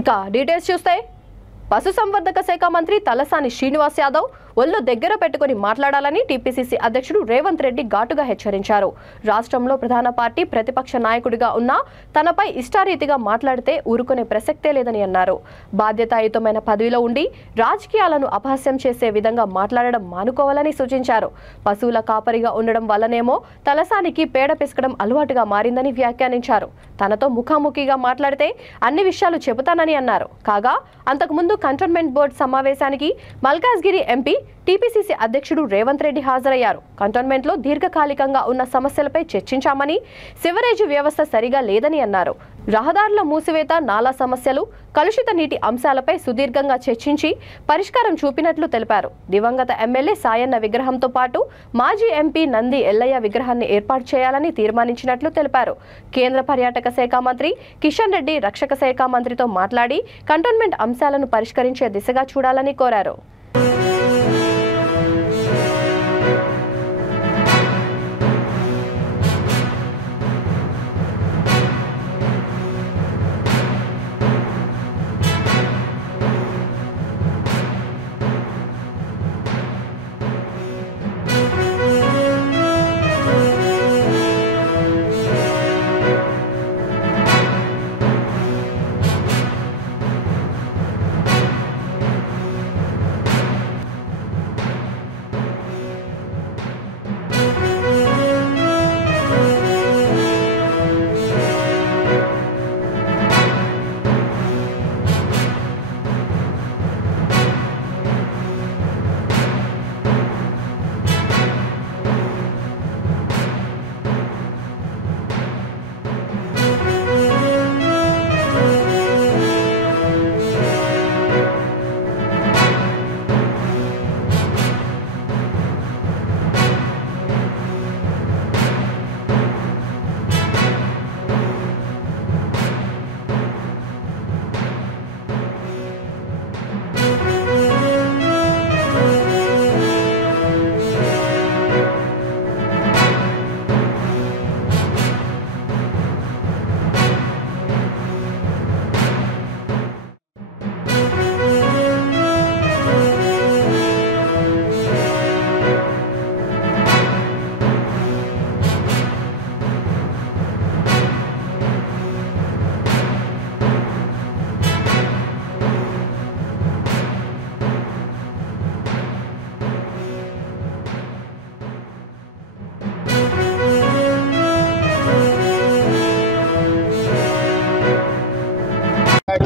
ఇక డీటెయిల్స్ చూస్తే పశుసంవర్ధక శాఖ మంత్రి తలసాని శ్రీనివాస్ యాదవ్ ఒళ్ళు దగ్గర పెట్టుకుని మాట్లాడాలని టీపీసీసీ అధ్యక్షుడు రేవంత్ రెడ్డి ఘాటుగా హెచ్చరించారు. రాష్ట్రంలో ప్రధాన పార్టీ ప్రతిపక్ష నాయకుడిగా ఉన్నా తనపై ఇష్టారీతిగా మాట్లాడితే ఊరుకునే ప్రసక్తే లేదని అన్నారు. బాధ్యతాయుతమైన పదవిలో ఉండి రాజకీయాలను అపహాస్యం చేసే విధంగా మాట్లాడడం మానుకోవాలని సూచించారు. పశువుల కాపరిగా ఉండడం వల్లనేమో తలసానికి పేడ పిసకడం అలవాటుగా మారిందని వ్యాఖ్యానించారు. తనతో ముఖాముఖిగా మాట్లాడితే అన్ని విషయాలు చెబుతానని అన్నారు. కాగా అంతకుముందు కంటోన్మెంట్ బోర్డు సమావేశానికి మల్కాజ్గిరి ఎంపీ టీపీసీసీ అధ్యక్షుడు రేవంత్ రెడ్డి హాజరయ్యారు. కంటోన్మెంట్లో దీర్ఘకాలికంగా ఉన్న సమస్యలపై చర్చించామని, సివరేజ్ వ్యవస్థ సరిగా లేదని అన్నారు. రహదారుల మూసివేత, నాలా సమస్యలు, కలుషిత నీటి అంశాలపై సుదీర్ఘంగా చర్చించి పరిష్కారం చూపినట్లు తెలిపారు. దివంగత ఎమ్మెల్యే సాయన్న విగ్రహంతో పాటు మాజీ ఎంపీ నంది ఎల్లయ్య విగ్రహాన్ని ఏర్పాటు చేయాలని తీర్మానించినట్లు తెలిపారు. కేంద్ర పర్యాటక శాఖ మంత్రి కిషన్ రెడ్డి రక్షక శాఖ మంత్రితో మాట్లాడి కంటోన్మెంట్ అంశాలను పరిష్కరించే దిశగా చూడాలని కోరారు.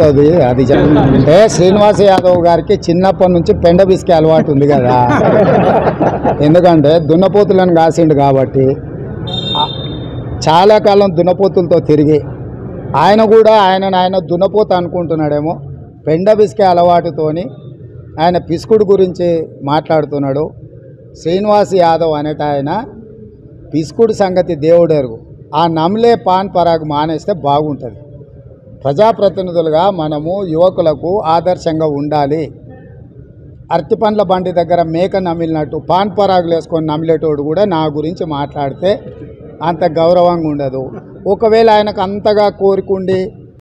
అది అంటే శ్రీనివాస్ యాదవ్ గారికి చిన్నప్పటి నుంచి పెండ బిస్కే అలవాటు ఉంది కదా. ఎందుకంటే దున్నపోతులను కాసిండు కాబట్టి చాలా కాలం దున్నపోతులతో తిరిగి ఆయన కూడా ఆయన దున్నపోత అనుకుంటున్నాడేమో. పెండ బిస్కే అలవాటుతోని ఆయన పిసుకుడు గురించి మాట్లాడుతున్నాడు. శ్రీనివాస్ యాదవ్ అనేట ఆయన పిసుకుడు సంగతి దేవుడెరుగు. ఆ నమ్లే పాన్ పరాగు మానేస్తే బాగుంటుంది. ప్రజాప్రతినిధులుగా మనము యువకులకు ఆదర్శంగా ఉండాలి. అరటి పండ్ల బండి దగ్గర మేక నమిలినట్టు పాన్ పరాగులు వేసుకొని నమిలేటోడు కూడా నా గురించి మాట్లాడితే అంత గౌరవంగా ఉండదు. ఒకవేళ ఆయనకు అంతగా కోరుకుండి